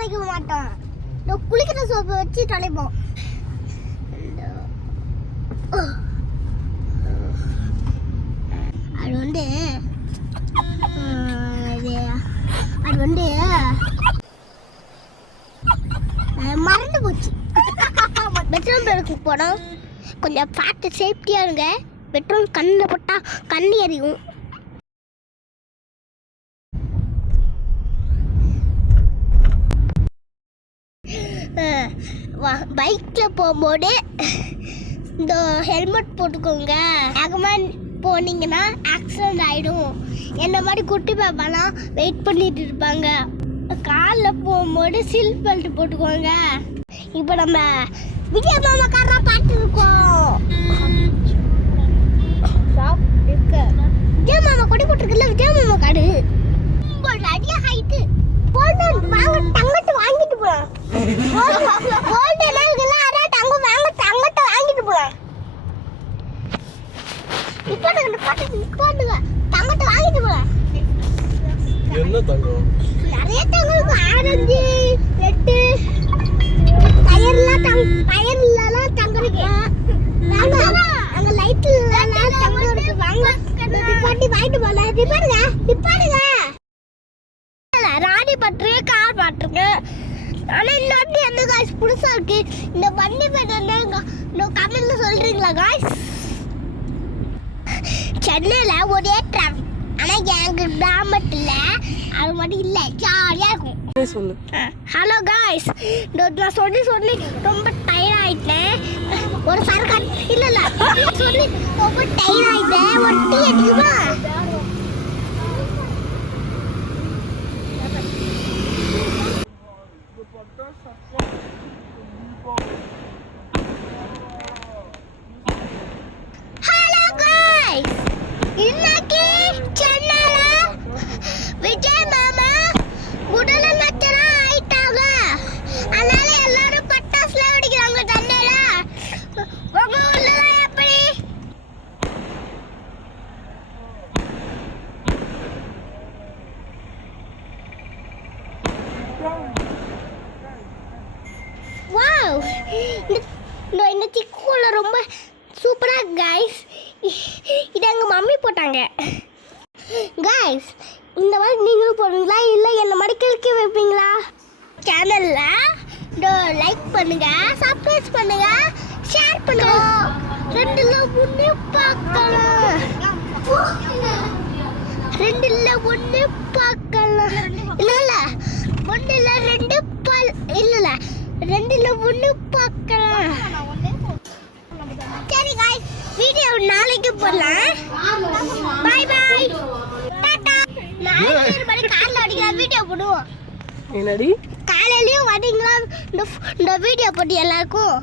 துடைக்க மாட்டோம். குளிக்கிற சோப்பு வச்சு துடைப்போம். அது வந்து மறந்து போச்சு. பெட்ரோல் பேருக்கு போனோம். கொஞ்சம் பார்த்து சேஃப்டியாக இருங்க. பெட்ரோல் கண்ணில் போட்டால் கண்ணி எறியும். பைக்கில் போகும்போது இந்த ஹெல்மெட் போட்டுக்கோங்க. வேகமாக போனீங்கன்னா ஆக்சிடென்ட் ஆகிடும். என்ன மாதிரி குட்டி பாப்பாலாம் வெயிட் பண்ணிட்டு இருப்பாங்க. காரில் போகும்போது சீட் பெல்ட் போட்டுக்கோங்க. இப்போ நம்ம விஜய் மாமா காரெலாம் பார்த்துருக்கோம். விஜய் மாமா கொடி போட்டிருக்குல்ல, விஜய் மாமா காடு நிறைய ஹைட்டு. தங்கத்தை வாங்கிட்டு போகலாம். தங்கம் தங்கத்தை வாங்கிட்டு போகலாம். தங்கத்தை வாங்கிட்டு போகலாம். என்ன தங்கம்? நிறைய தங்கம் இருக்கு. ஆரஞ்சு, ரெட்டு, டயர்லாம் தங்கம் இருக்கு. அங்க லைட்லாம் தங்கம் இருக்கு. வாங்க நிப்பாட்டி வாங்கிட்டு போகலாம். நிப்பாடுங்க. ராணி பற்றிய கார் பாட்டுருக்கு. ஆனால் இந்த வண்டி என்ன காய்ஸ் புதுசாக இருக்கு. இந்த வண்டி பேர் என்ன கமெண்ட்ல சொல்றீங்களா காய்ஸ்? சென்னையில் ஒரே டிராஃபிக். ஆனால் எங்க கிராமத்தில் அது மட்டும் இல்லை, ஜாலியாக இருக்கும். சொல்லு. ஹலோ காய்ஸ், நான் சொல்லி ரொம்ப டயர்ட் ஆயிட்டேன். ஒரு சரக்கு இல்லை சொல்லி ரொம்ப டயர்ட் ஆயிட்டேன். ஒரு டீ அடிக்குமா? ஹலோ காய்ஸ், இன்னைக்கு சென்னையில விஜய் மாமா முதலமைச்சரா ஆயிட்டாங்க. அதனால எல்லாரும் பட்டாசுல வெடிக்கிறாங்க சென்னையில. உங்க ஊர்ல எப்படி? வாவ், இந்த சிக்குள்ள ரொம்ப சூப்பராக கைஸ். இது எங்கள் மம்மி போட்டாங்க. கைஸ், இந்த மாதிரி நீங்களும் போடுவீங்களா இல்லை என்ன மாதிரி கிழக்கி வைப்பீங்களா? சேனலில் லைக் பண்ணுங்க, சப்ஸ்கிரைப் பண்ணுங்க, ஷேர் பண்ணுங்க. ரெண்டுல ஒன்று பார்க்கலாம். ரெண்டுல ஒன்று பார்க்கலாம். இல்லை ஒன்று இல்லை ரெண்டு இல்லை ரெண்டுல ஒன்று பார்க்கலாம். சரி காய்ஸ், வீடியோ நாளைக்கு போடலாம். Bye bye, tata. நாளைக்கு மாதிரி காலைல அடிக்கிற வீடியோ போடுவோம். என்னடி காலையிலயும் வரீங்களா? இந்த வீடியோ போட்டு எல்லாருக்கும்